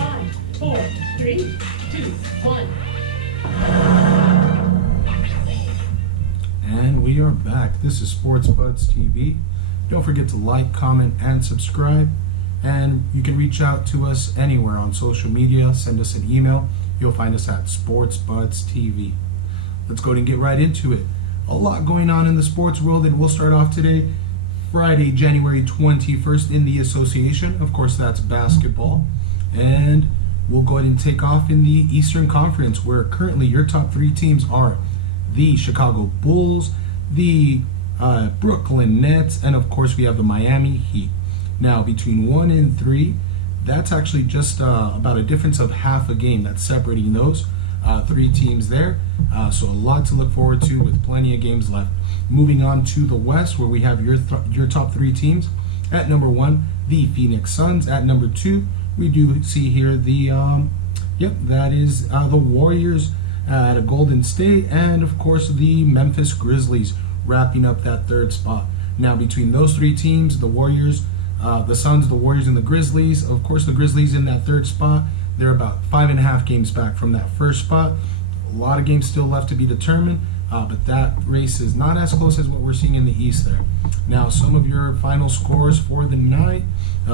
5, 4, 3, 2, 1. And we are back. This is Sports Buds TV. Don't forget to like, comment, and subscribe. And you can reach out to us anywhere on social media. Send us an email. You'll find us at Sports Buds TV. Let's go ahead and get right into it. A lot going on in the sports world, and we'll start off today, Friday, January 21st in the association. Of course, that's basketball. And we'll go ahead and take off in the Eastern Conference, where currently your top three teams are the Chicago Bulls, the Brooklyn Nets, and of course we have the Miami Heat. Now, between 1 and 3, that's actually just about a difference of half a game that's separating those three teams there. So a lot to look forward to with plenty of games left. Moving on to the West, where we have your top three teams. At number 1, the Phoenix Suns. At number 2, we do see here the the Warriors at a Golden State, and of course the Memphis Grizzlies wrapping up that third spot. Now, between those three teams, the Warriors, the Suns, the Warriors, and the Grizzlies, of course the Grizzlies in that third spot, they're about 5.5 games back from that first spot. A lot of games still left to be determined, but that race is not as close as what we're seeing in the East there. Now, some of your final scores for the night,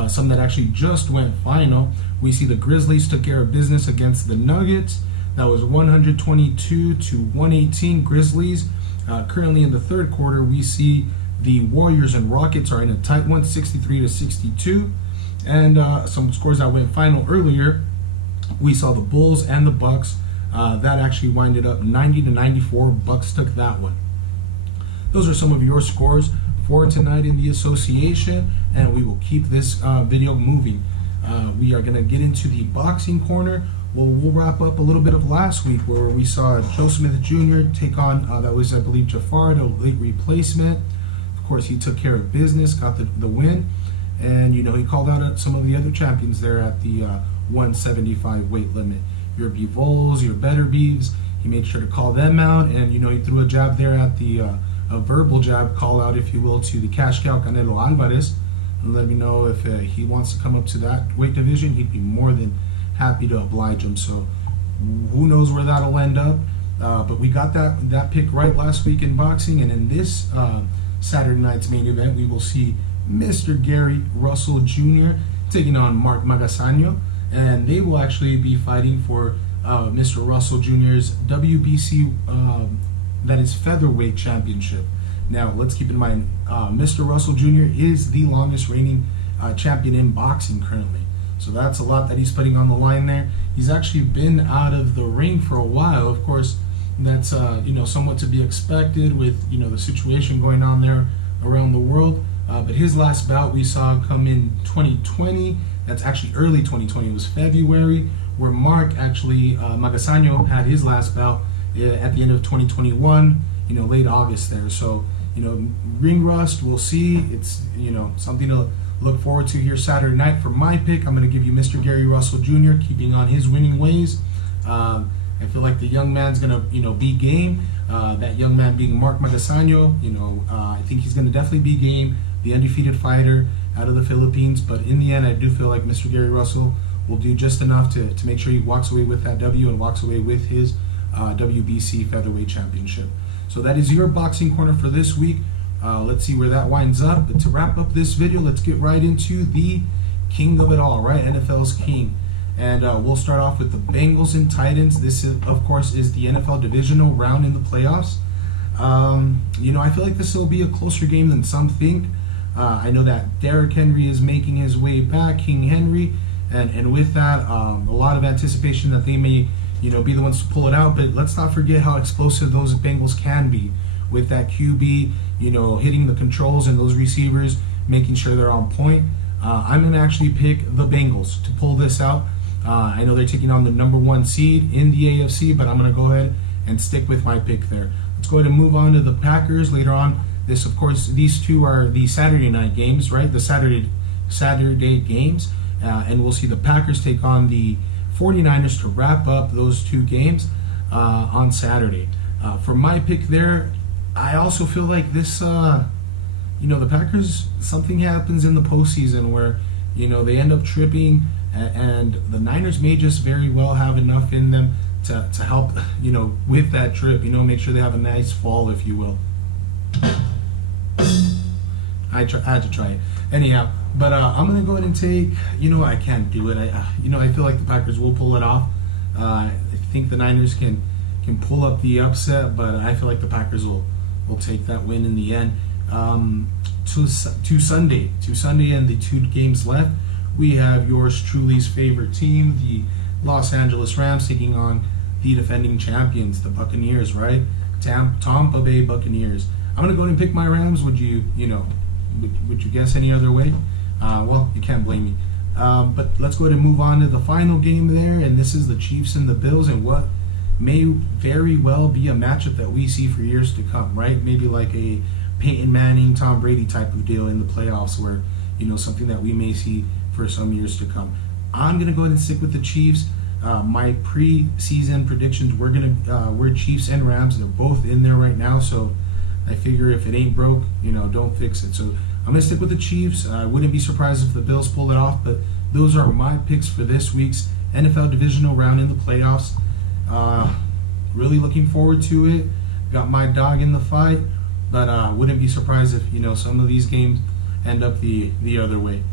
some that actually just went final. We see the Grizzlies took care of business against the Nuggets. That was 122 to 118 Grizzlies. Currently in the third quarter, we see the Warriors and Rockets are in a tight one, 63 to 62. And some scores that went final earlier, we saw the Bulls and the Bucks. That actually winded up 90 to 94. Bucks took that one. Those are some of your scores for tonight in the association, and we will keep this video moving. We are going to get into the boxing corner. We'll wrap up a little bit of last week, where we saw Joe Smith Jr. take on, that was, I believe, Jafar, the late replacement. Of course, he took care of business, got the win, and, he called out some of the other champions there at the 175 weight limit. Your Bivols, your Better Beeves, he made sure to call them out, and, he threw a jab there at the, a verbal jab call out, if you will, to the cash cow Canelo Alvarez, and let me know if he wants to come up to that weight division. He'd be more than happy to oblige him. So who knows where that'll end up, but we got that pick right last week in boxing. And in this Saturday night's main event, we will see Mr. Gary Russell Jr. taking on Mark Magasaño, and they will actually be fighting for Mr. Russell Jr.'s WBC, that is featherweight championship. Now, let's keep in mind, Mr. Russell Jr. is the longest reigning champion in boxing currently. So that's a lot that he's putting on the line there. He's actually been out of the ring for a while. Of course, that's somewhat to be expected with the situation going on there around the world. But his last bout we saw come in 2020. That's actually early 2020. It was February, where Mark actually Magasaño had his last bout at the end of 2021. Late August there. So ring rust. We'll see. It's something to look forward to here Saturday night. For my pick, I'm going to give you Mr. Gary Russell Jr. keeping on his winning ways. I feel like the young man's going to be game. That young man being Mark Magasaño. I think he's going to definitely be game. The undefeated fighter out of the Philippines. But in the end, I do feel like Mr. Gary Russell will do just enough to make sure he walks away with that W and walks away with his WBC featherweight championship. So that is your boxing corner for this week. Let's see where that winds up. But to wrap up this video, let's get right into the king of it all, right? NFL's king. And we'll start off with the Bengals and Titans. This, of course, is the NFL divisional round in the playoffs. I feel like this will be a closer game than some think. I know that Derrick Henry is making his way back, King Henry, and with that, a lot of anticipation that they may, be the ones to pull it out. But let's not forget how explosive those Bengals can be with that QB, hitting the controls and those receivers, making sure they're on point. I'm going to actually pick the Bengals to pull this out. I know they're taking on the #1 seed in the AFC, but I'm going to go ahead and stick with my pick there. Let's go ahead and move on to the Packers later on. This, of course, these two are the Saturday night games, right? The Saturday games. And we'll see the Packers take on the 49ers to wrap up those two games on Saturday. For my pick there, I also feel like this, the Packers, something happens in the postseason where, they end up tripping, and the Niners may just very well have enough in them to help, with that trip, make sure they have a nice fall, if you will. I had to try it. Anyhow, but I'm going to go ahead and take, I can't do it. I feel like the Packers will pull it off. I think the Niners can pull up the upset, but I feel like the Packers will take that win in the end. To Sunday and the 2 games left, we have yours truly's favorite team, the Los Angeles Rams, taking on the defending champions, the Buccaneers, right? Tampa Bay Buccaneers. I'm going to go ahead and pick my Rams. Would you guess any other way? Well, you can't blame me. But let's go ahead and move on to the final game there, and this is the Chiefs and the Bills, and what may very well be a matchup that we see for years to come, right? Maybe like a Peyton Manning, Tom Brady type of deal in the playoffs, where something that we may see for some years to come. I'm going to go ahead and stick with the Chiefs. My pre-season predictions, we're Chiefs and Rams, and they're both in there right now, so I figure if it ain't broke, don't fix it. So I'm going to stick with the Chiefs. I wouldn't be surprised if the Bills pull it off, but those are my picks for this week's NFL Divisional round in the playoffs. Really looking forward to it. Got my dog in the fight, but wouldn't be surprised if some of these games end up the other way.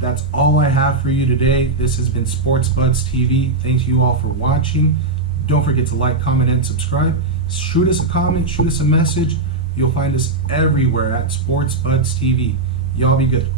That's all I have for you today. This has been Sports Buds TV. Thank you all for watching. Don't forget to like, comment, and subscribe. Shoot us a comment, shoot us a message. You'll find us everywhere at Sports Buds TV. Y'all be good.